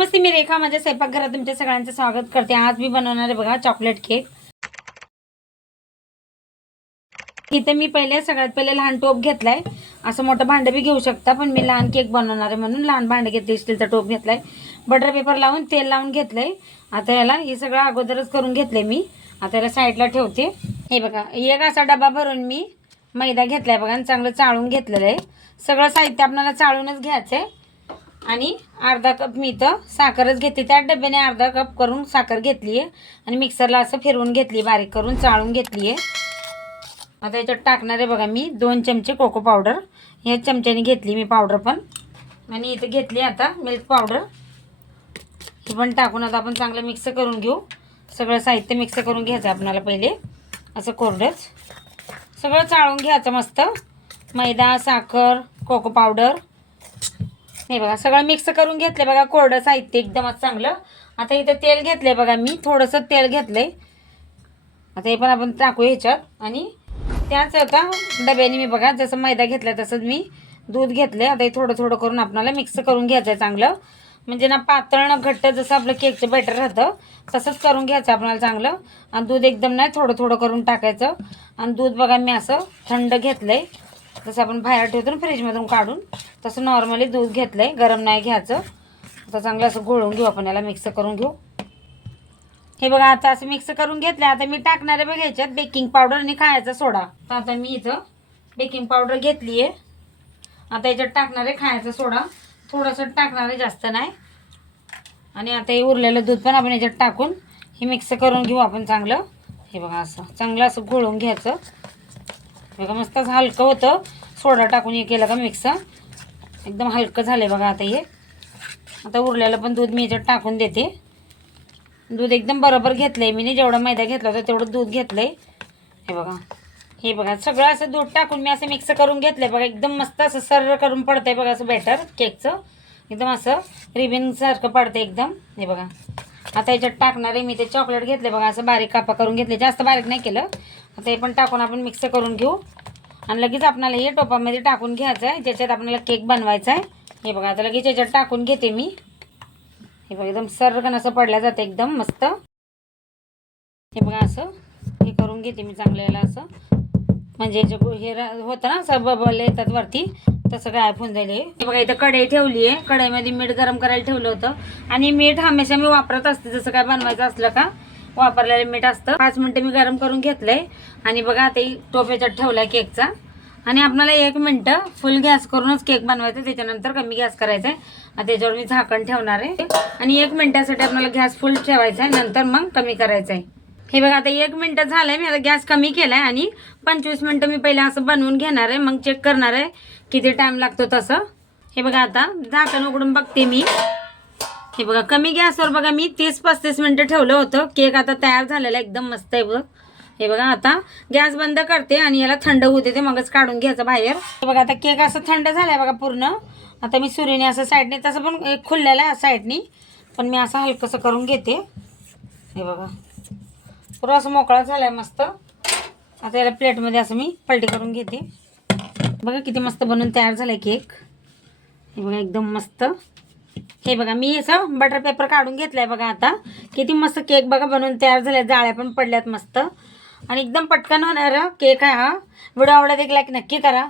नमस्ते, मी रेखा माझ्या स्वयंपाकघरात तुमच्या सगळ्यांचं स्वागत करते। आज मी बनवणार आहे बघा चॉकलेट केक। इथे मी सगळ्यात पहिले लहान टोप घेतलाय। असं मोठं भांडं बी घेऊ शकता, पण मी लहान केक बनवणार आहे म्हणून लहान भांडं घेतले, स्टीलचा टोप घेतलाय। बटर पेपर लावून तेल लावून घेतलंय। आता याला हे सगळं अगोदरच करून घेतले मी। आता याला साईडला ठेवते। हे बघा, एक असा डबा भरून मी मैदा घेतलाय बघा आणि चांगलं चाळून घेतलेलं आहे। सगळं साहित्य आपल्याला चाळूनच घ्यायचंय। आणि अर्धा कप मी इथं साखरच घेतली, त्या डब्याने अर्धा कप करून साखर घेतली आहे आणि मिक्सरला असं फिरवून घेतली, बारीक करून चाळून घेतली आहे। आता याच्यात टाकणार आहे बघा मी 2 चमचे कोको पावडर। ह्या चमच्याने घेतली मी पावडर पण। आणि इथं घेतली आता मिल्क पावडर, ही पण टाकून आता आपण चांगलं मिक्स करून घेऊ। सगळं साहित्य मिक्स करून घ्यायचं आपल्याला पहिले, असं कोरडंच सगळं चाळून घ्यायचं मस्त। मैदा, साखर, कोको पावडर, हे बघा सगळं मिक्स करून घेतले बघा, कोरडं साहित्य एकदमच चांगलं। आता इथे तेल घेतलंय बघा मी, थोडंसं तेल घेतलंय। आता हे पण आपण टाकू ह्याच्यात आणि त्याच आता डब्याने मी बघा जसं मैदा घेतला तसंच मी दूध घेतले। आता हे थोडं थोडं करून आपल्याला मिक्स करून घ्यायचं आहे चांगलं, म्हणजे ना पातळ ना घट्ट, जसं आपलं केकचं बॅटर राहतं तसंच करून घ्यायचं आपल्याला चांगलं। आणि दूध एकदम नाही, थोडं थोडं करून टाकायचं। आणि दूध बघा मी असं थंड घेतलंय, जसं आपण बाहेर ठेवतो ना फ्रीजमधून काढून, तसं नॉर्मली दूध घेतलंय, गरम नाही घ्यायचं। आता चांगलं असं घोळून घेऊ आपण, याला मिक्स करून घेऊ। हे बघा आता असं मिक्स करून घेतलं। आता मी टाकणार आहे बघा ह्याच्यात बेकिंग पावडर आणि खायचा सोडा। तर आता मी इथं बेकिंग पावडर घेतली आहे। आता याच्यात टाकणार आहे खायचा सोडा, थोडंसं टाकणार आहे, जास्त नाही। आणि आता हे उरलेलं दूध पण आपण याच्यात टाकून हे मिक्स करून घेऊ आपण चांगलं। हे बघा असं चांगलं असं घोळून घ्यायचं बघा, मस्त हलकं होतं सोडा टाकून हे केलं का मिक्स, एकदम हलकं झालं बघा। आता हे आता उरलेलं पण दूध मी याच्यात टाकून देते। दूध एकदम बरोबर घेतलंय मी, जेवढा मैदा घेतला होता तेवढं दूध घेतलंय। हे बघा सगळं असं दूध टाकून मी असं मिक्स करून घेतलंय बघा, एकदम मस्त असं सर्व करून पडतंय बघा, असं बॅटर केकचं एकदम असं रिबिन सारखं पडतंय एकदम। हे बघा आता याच्यात टाकणार आहे मी ते चॉकलेट घेतले बघा, असं बारीक कापा करून घेतले, जास्त बारीक नाही केलं। आता हे पण टाकून आपण मिक्स करून घेऊ आणि लगेच आपल्याला हे टोपामध्ये टाकून घ्यायचं आहे, ज्याच्यात आपल्याला केक बनवायचा आहे। हे बघा आता लगेच याच्यात टाकून घेते मी। हे बघा एकदम सर्रकन असं पडल्या जातं एकदम मस्त। हे बघा असं हे करून घेते मी चांगलं, याला असं म्हणजे जे हे होतं ना असं बबल येतात वरती, तसं गायब होऊन जाईल। हे बघा इथं कढई ठेवली आहे, कढईमध्ये मीठ गरम करायला ठेवलं होतं। आणि मीठ हमेशा मी वापरत असते, जसं काय बनवायचं असलं का वापरलेलं मीठ असतं। 5 मिनिटं मी गरम करून घेतलंय आणि बघा आता टोप याच्यात ठेवलाय केकचा। आणि आपल्याला 1 मिनिटं फुल गॅस करूनच केक बनवायचा, त्याच्यानंतर कमी गॅस करायचा आहे। आता त्याच्यावर मी झाकण ठेवणार आहे आणि 1 मिनिटासाठी आपल्याला गॅस फुल ठेवायचा आहे, नंतर मग कमी करायचा आहे। हे बघा आता 1 मिनिट झालंय, मी आता गॅस कमी केलाय आणि 25 मिनिटं मी पहिले असं बनवून घेणार आहे, मग चेक करणार आहे किती टाइम लागतो तसं। हे बघा आता झाकण उघडून बघते मी। हे बघा कमी गॅसवर बघा मी 30-35 मिनिटं ठेवलं होतं। केक आता तयार झालेला एकदम मस्त आहे बघ। हे बघा आता गॅस बंद करते आणि याला थंड होऊ देते, मगच काढून घ्यायचं बाहेर। हे बघा आता केक असं थंड झालाय बघा पूर्ण। आता मी सुरीने असं साईडने, तसं पण एक खुललेलं आहे साईडनी, पण मी असं हलकंसं करून घेते। हे बघा पुरं असं मोकळा झालाय मस्त। आता याला प्लेटमध्ये असं मी पलटी करून घेते। बघा किती मस्त बनवून तयार झालाय केक। हे बघा एकदम मस्त। हे बघा मी असं बटर पेपर काढून घेतलाय बघा, आता किती मस्त केक बघा बनवून तयार झालाय, जाळ्या पण पडल्यात मस्त आणि एकदम पटकन होणारा केक आहे हा। व्हिडिओ आवडला एक लाईक नक्की करा।